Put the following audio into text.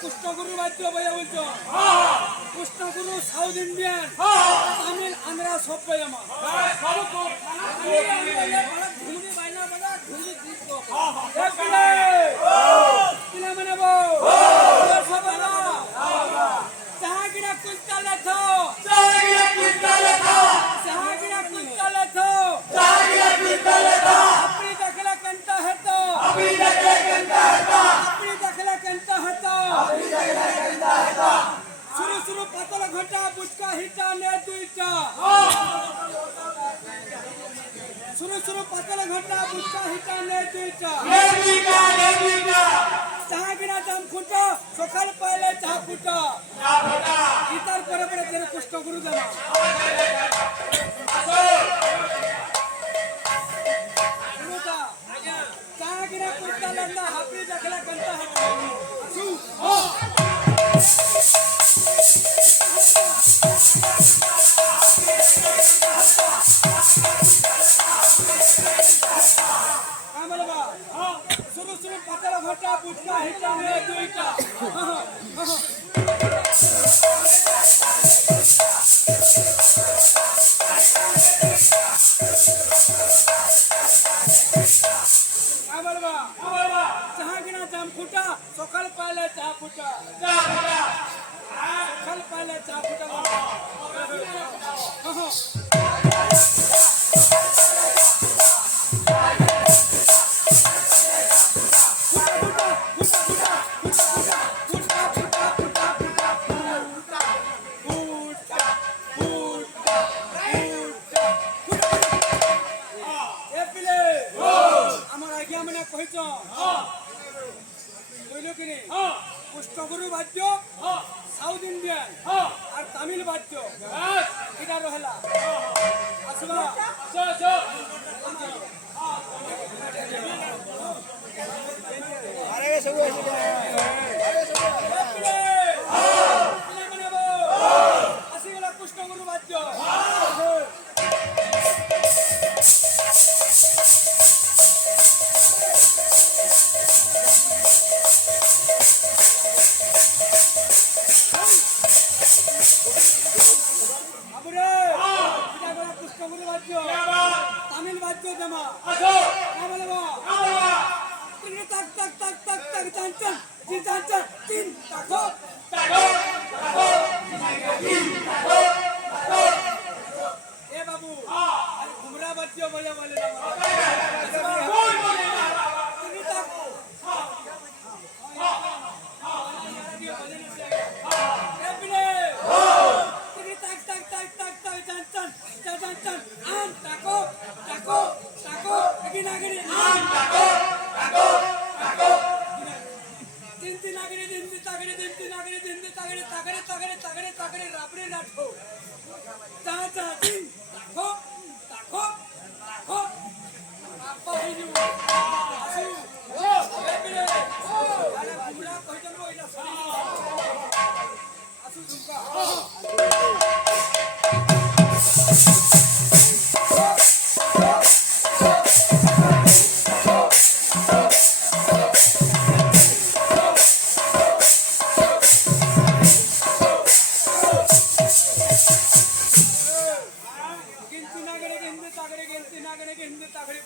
কৃষ্ণগুরু বাদ্য বইয়া বলছো কৃষ্ণগুরু সাউথ ইন্ডিয়ান তামিল আন্ধ্রা সব বই আমার ঢুলি বাইনা বাজা ঢুলি পিলা মানে চাহাগিরা কুইন্টাল লেথো চাহাগিরা কুইন্টাল লেথো अपनी दखला कंटा है तो अपनी दखला कंटा है तो शुरू शुरू पतल घंटा बुचका हिटा ने दुईटा शुरू शुरू पतल घंटा बुचका हिटा ने दुईटा चाहा गिना दाम खुंटा सकाल पहले चाहा फुटा इतर परे परे तेरे कुष्ठ गुरु देना चागिरा कुत्ता लंदा हापी दखला कंटा हटा असू कामलबा शुरू शुरू पतल घोटा बुटका हिटा ने दुईटा चाहागिना जाम फुटा सकाल पहले चाह फुटा सकाल पहले चाह फुटा কৃষ্ণগুরু বাদ্য সাউথ ইন্ডিয়ান আর তামিল বাদ্য এটা রহেলা আসবা আরে সব আসিগলা কৃষ্ণগুরু বাদ্য তামিল বাদ্য দেমা কামলবা তিন তাক তাক তাক তাক তাক চান চান তিন চান চান তিন তাকো এ বাবু আর ঘুমরা বাদ্য বলে বলে তিন তাক রাবড়ি নাঠো চা চা তিন তাকো তাকো তাকো আপা হইনি আসু এবিরে আরে বুড়া কইতেন ওইলা আসু ঝুমকা हिंदी तागड़े